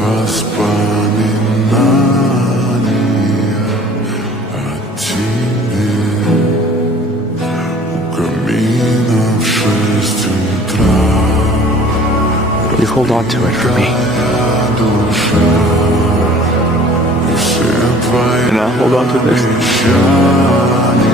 воспоминания о тебе. У камина в 6 утра. You hold on to it for me. Душа, и все твои And I'll hold on to this. обещания